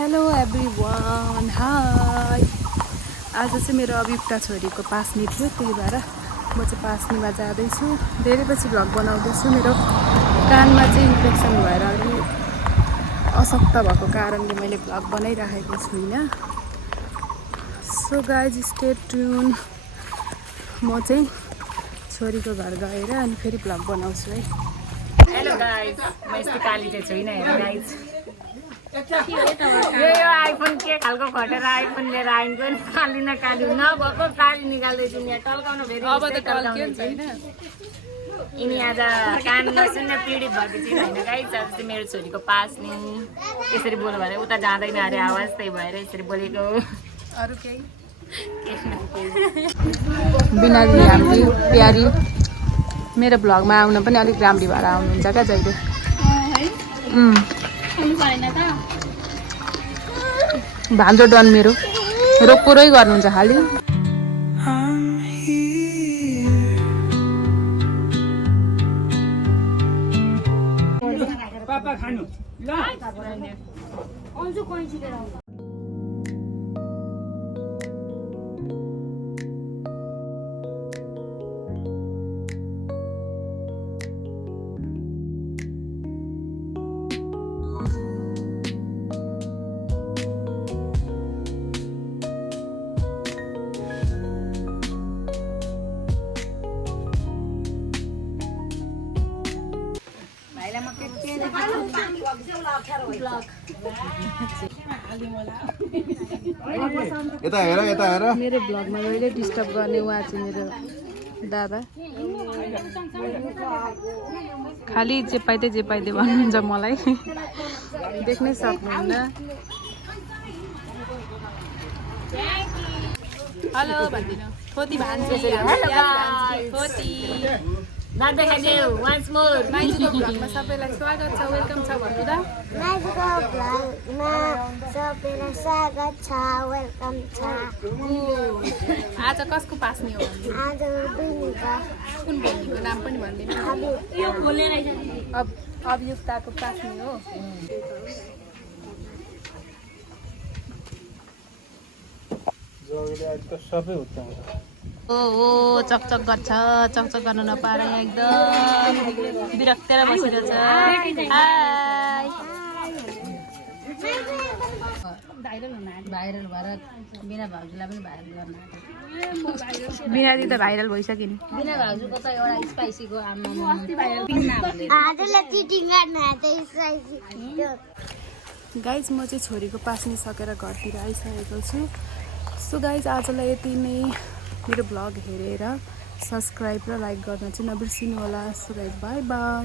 Hello everyone, high. आज चाहिँ मेरो अभियुक्ता छोरीको पास्नी थियो, त्यही भएर म चाहिँ पास्नीमा जाँदैछु। धेरै पछि भ्लग बनाउँदैछु। मेरो कानमा चाहिँ इन्फेक्सन भएर अलि असक्त भएको कारणले मैले भ्लग बनाइराखेको छुइनँ। So guys stay tune. म चाहिँ छोरीको घर गएर अनि फेरि भ्लग बनाउँछु है। हेलो गाइज, म यस्तो काली चाहिँ छुइनँ हेर गाइज। यो आइफोन के खालको खटेर आइफोन लिएर आइन्छ नि, काली न काली नभएको काली निकाल्दैछु नि, यहाँ टल्काउनु फेरि अब त टल्काउने छैन। यिनी आज कान नसुन्ने पीडित भएको चाहिँ होइन गाइज। अब चाहिँ मेरो छोरीको पास नि यसरी बोल्नु भने उता जाँदैन अरे आवाज, त्यही भएर यसरी बोलेको। अरू केही बिनारी राम्री प्यारी मेरो भ्लगमा आउन पनि अलिक राम्री भएर आउनुहुन्छ क्या जहिले। भान्जो डन मेरो रोक्पोरै गर्नुहुन्छ खालि। पापा खानु ल। यता हेर यता हेर। मेरो भ्लगमा जहिले डिस्टर्ब गर्ने उहाँ चाहिँ मेरो दादा। खालि जे पाइदिए भन्नुहुन्छ मलाई, देख्नै सक्नुहुन्न। हेलो भन्दिनँ खोती भान्जी नदेखाइदेऊ वान्स मोर। माइजूको भ्लगमा सबैलाई स्वागत छ, वेलकम छ भन्नु त। माइजूको भ्लगमा सबैलाई स्वागत छ, वेलकम छ। आज कसको पास्नी हो? आज बहिनीको। कुन बहिनीको नाम पनि भन्दिनँ। अभियुक्ताको पास्नी हो। ओ चकचक गर्छ, चकचक गर्नु नपाएर यहाँ एकदम विरक्तेर बसिरहेछ। भाइरल भएर बिना भाउजूलाई पनि भाइरल गर्न बिना दि त भाइरल भइसक्यो नि। बिना भाउजूको त एउटा स्पाइसीको आमा आजलाई चिटिङ गर्न गाइज म चाहिँ छोरीको पास्नी सकेर घरतिर आइसकेको छु। सो गाइज आजलाई यति नै। मेरो भ्लग हेरेर सब्सक्राइब र लाइक गर्न चाहिँ नबिर्सिनु होला। So guys by by.